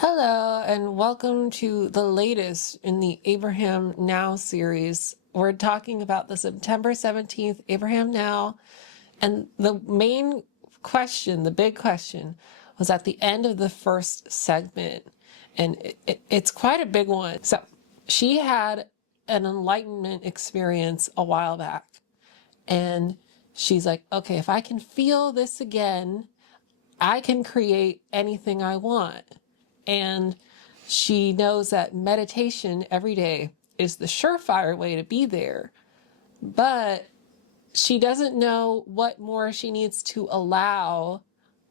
Hello, and welcome to the latest in the Abraham Now series. We're talking about the September 17th Abraham Now, and the main question, the big question, was at the end of the first segment, and it's quite a big one. So, she had an enlightenment experience a while back, and she's like, okay, if I can feel this again, I can create anything I want. And she knows that meditation every day is the surefire way to be there. But she doesn't know what more she needs to allow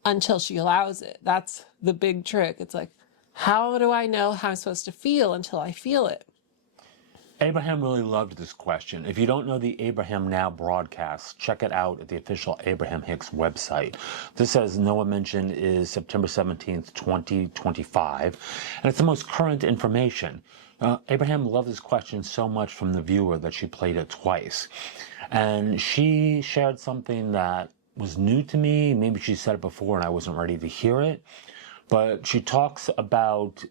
until she allows it. That's the big trick. It's like, how do I know how I'm supposed to feel until I feel it? Abraham really loved this question. If you don't know the Abraham Now broadcast, check it out at the official Abraham Hicks website. This, as Noah mentioned, is September 17th, 2025, and it's the most current information. Abraham loved this question so much from the viewer that she played it twice. And she shared something that was new to me. Maybe she said it before and I wasn't ready to hear it. But she talks about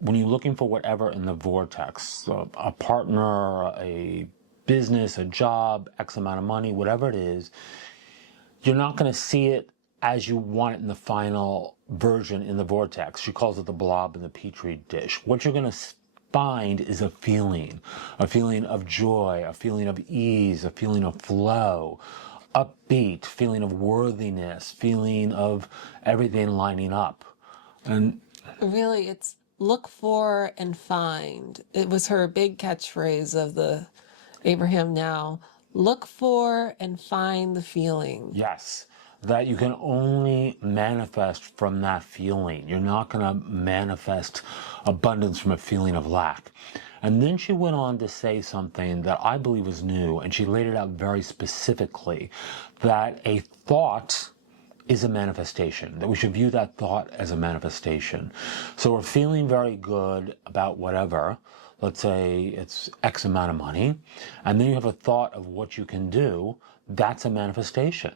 when you're looking for whatever in the vortex, a partner, a business, a job, X amount of money, whatever it is, you're not going to see it as you want it in the final version in the vortex. She calls it the blob in the petri dish. What you're going to find is a feeling of joy, a feeling of ease, a feeling of flow, upbeat, feeling of worthiness, feeling of everything lining up. And Really, it's look for and find. It was her big catchphrase of the Abraham Now. Look for and find the feeling. yes, that you can only manifest from that feeling. You're not going to manifest abundance from a feeling of lack. And then she went on to say something that I believe was new, and she laid it out very specifically, that a thought is a manifestation, that we should view that thought as a manifestation. So we're feeling very good about whatever, let's say it's X amount of money, and then you have a thought of what you can do, that's a manifestation.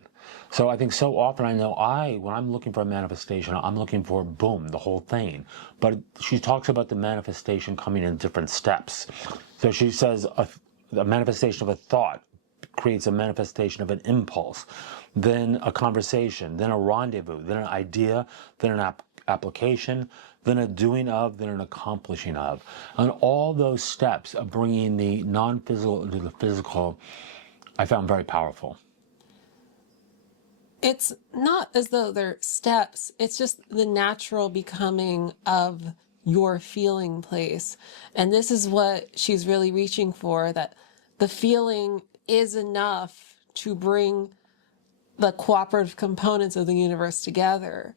So I think so often when I'm looking for a manifestation, I'm looking for boom, the whole thing. But she talks about the manifestation coming in different steps. So she says a manifestation of a thought creates a manifestation of an impulse, then a conversation, then a rendezvous, then an idea, then an application, then a doing of, then an accomplishing of. And all those steps of bringing the non-physical into the physical, I found very powerful. It's not as though they're steps, it's just the natural becoming of your feeling place. And this is what she's really reaching for, that the feeling is enough to bring the cooperative components of the universe together.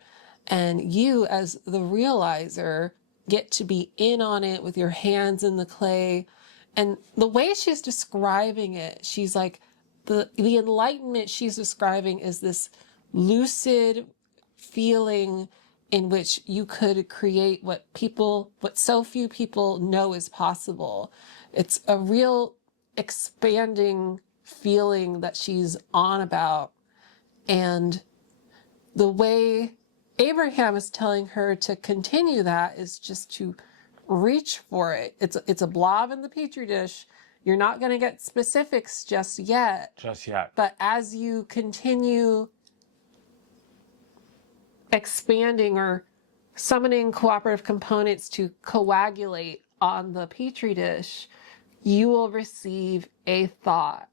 And you, as the realizer, get to be in on it with your hands in the clay. And the way she's describing it, she's like, the enlightenment she's describing is this lucid feeling in which you could create what so few people know is possible. It's a real expanding feeling that she's on about. And the way Abraham is telling her to continue that is just to reach for it. It's a blob in the petri dish. You're not going to get specifics just yet. Just yet. But as you continue expanding or summoning cooperative components to coagulate on the petri dish, you will receive a thought.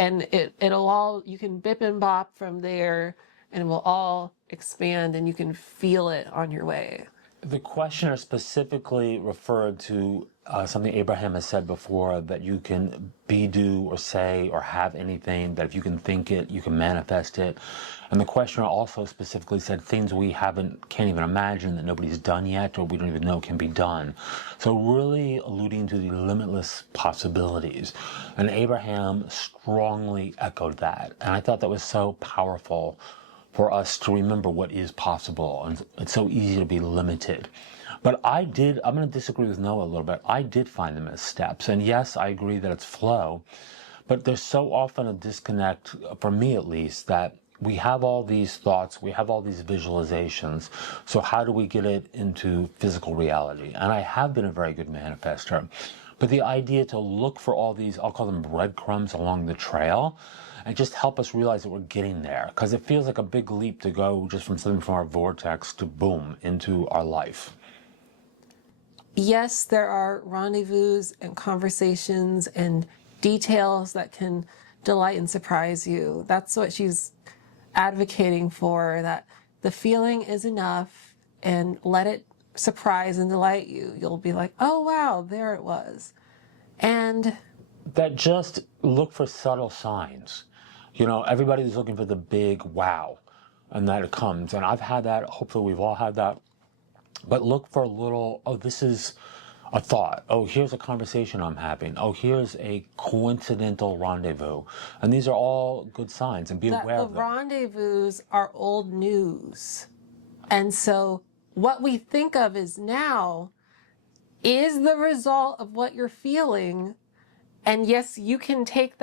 And you can bip and bop from there, and it will all expand, and you can feel it on your way. The questioner specifically referred to something Abraham has said before, that you can be, do, or say, or have anything, that if you can think it, you can manifest it. And the questioner also specifically said things we can't even imagine, that nobody's done yet, or we don't even know can be done. So really alluding to the limitless possibilities. And Abraham strongly echoed that. And I thought that was so powerful for us to remember what is possible. And it's so easy to be limited. But I'm going to disagree with Noah a little bit. I did find them as steps. And yes, I agree that it's flow. But there's so often a disconnect, for me at least, that we have all these thoughts, we have all these visualizations. So how do we get it into physical reality? And I have been a very good manifester. But the idea to look for all these, I'll call them breadcrumbs along the trail, and just help us realize that we're getting there. Because it feels like a big leap to go just from something from our vortex to boom, into our life. Yes, there are rendezvous and conversations and details that can delight and surprise you. That's what she's advocating for, that the feeling is enough and let it surprise and delight you. You'll be like, oh wow, there it was. And that just look for subtle signs. You know, everybody's looking for the big wow, and that it comes. And I've had that, hopefully we've all had that. But look for a little, oh, this is a thought. Oh, here's a conversation I'm having. Oh, here's a coincidental rendezvous. And these are all good signs, and be aware of them. The rendezvous are old news. And so what we think of as now is the result of what you're feeling. And yes, you can take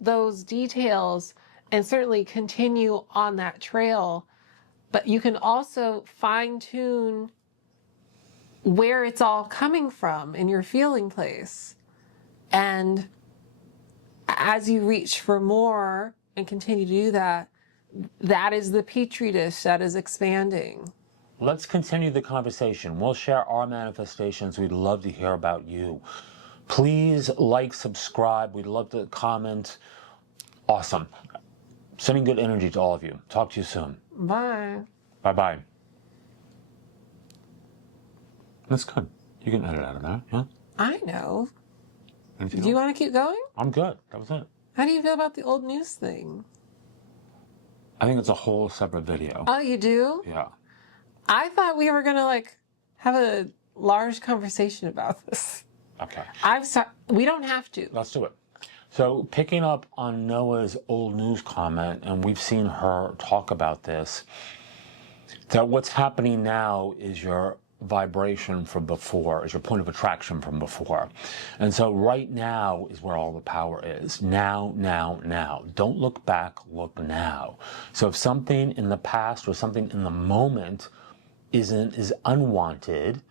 those details and certainly continue on that trail, but you can also fine tune where it's all coming from in your feeling place. And as you reach for more and continue to do that, that is the petri dish that is expanding. Let's continue the conversation. We'll share our manifestations. We'd love to hear about you. Please like, subscribe. We'd love to comment. Awesome. Sending good energy to all of you. Talk to you soon. Bye. Bye-bye. That's good. You can edit out of that, yeah? I know. Anything Do you else? want to keep going? I'm good. That was it. How do you feel about the old news thing? I think it's a whole separate video. Oh, you do? Yeah. I thought we were going to have a large conversation about this. Okay. We don't have to. Let's do it. So picking up on Noah's old news comment, and we've seen her talk about this, that what's happening now is your vibration from before, is your point of attraction from before. And so right now is where all the power is. Now, now, now. Don't look back, look now. So if something in the past or something in the moment is unwanted,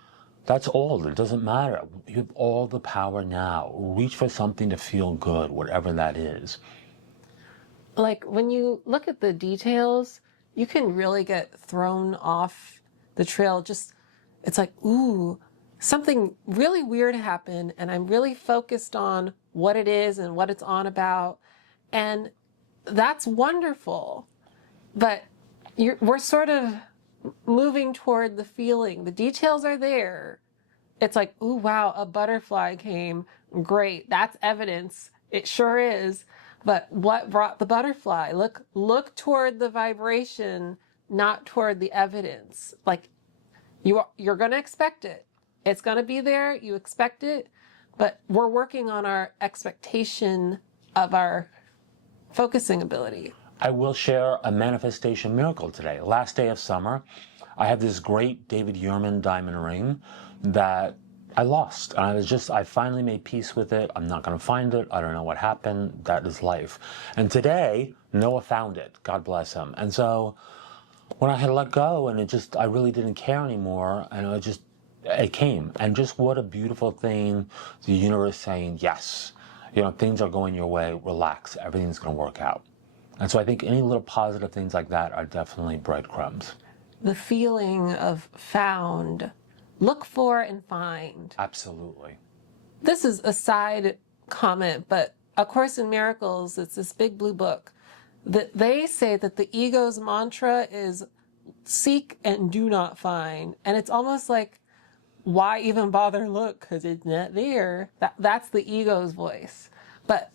that's all. It doesn't matter. You have all the power now. Reach for something to feel good, whatever that is. Like when you look at the details, you can really get thrown off the trail. It's like, ooh, something really weird happened, and I'm really focused on what it is and what it's on about. And that's wonderful. But we're sort of moving toward the feeling. The details are there. It's like, ooh, wow, a butterfly came. Great. That's evidence. It sure is. But what brought the butterfly? Look toward the vibration, not toward the evidence. Like you're going to expect it. It's going to be there. You expect it. But we're working on our expectation of our focusing ability. I will share a manifestation miracle today. Last day of summer, I have this great David Yurman diamond ring that I lost. And I finally made peace with it. I'm not going to find it. I don't know what happened. That is life. And today, Noah found it. God bless him. And so when I had let go and I really didn't care anymore, and it came. And just what a beautiful thing, the universe saying, yes, things are going your way. Relax. Everything's going to work out. And so I think any little positive things like that are definitely breadcrumbs. The feeling of found, look for and find. Absolutely. This is a side comment, but A Course in Miracles, it's this big blue book, that they say that the ego's mantra is seek and do not find. And it's almost like, why even bother look? Because it's not there. That's the ego's voice. But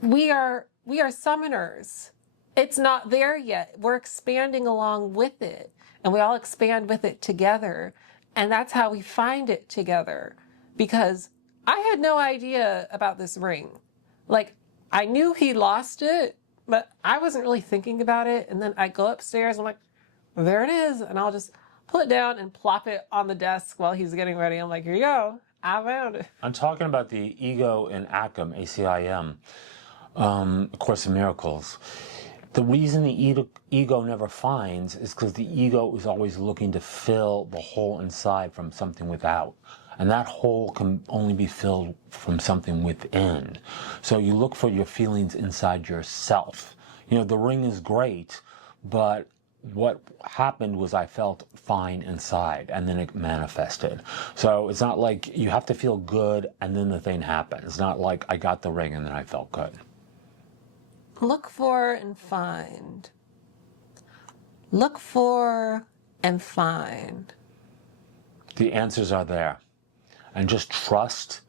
we are summoners. It's not there yet. We're expanding along with it. And we all expand with it together. And that's how we find it together. Because I had no idea about this ring. I knew he lost it, but I wasn't really thinking about it. And then I go upstairs, I'm like, there it is. And I'll just pull it down and plop it on the desk while he's getting ready. I'm like, here you go. I found it. I'm talking about the ego in ACIM, A-C-I-M, A Course in Miracles. The reason the ego never finds is because the ego is always looking to fill the hole inside from something without. And that hole can only be filled from something within. So you look for your feelings inside yourself. You know, the ring is great, but what happened was I felt fine inside, and then it manifested. So it's not like you have to feel good and then the thing happens. It's not like I got the ring and then I felt good. Look for and find. Look for and find. The answers are there. And just trust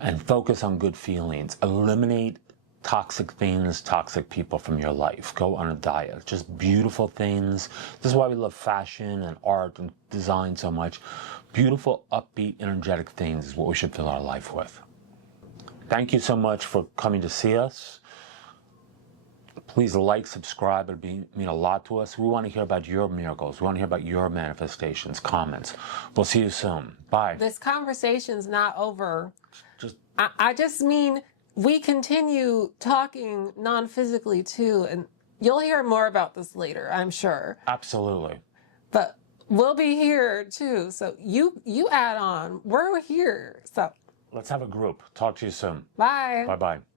and focus on good feelings. Eliminate toxic things, toxic people from your life. Go on a diet. Just beautiful things. This is why we love fashion and art and design so much. Beautiful, upbeat, energetic things is what we should fill our life with. Thank you so much for coming to see us. Please like, subscribe. It would mean a lot to us. We want to hear about your miracles. We want to hear about your manifestations, comments. We'll see you soon. Bye. This conversation's not over. Just I just mean we continue talking non-physically too, and you'll hear more about this later, I'm sure. absolutely. But we'll be here too. So you add on. We're here. So Let's have a group. Talk to you soon. bye. Bye-bye.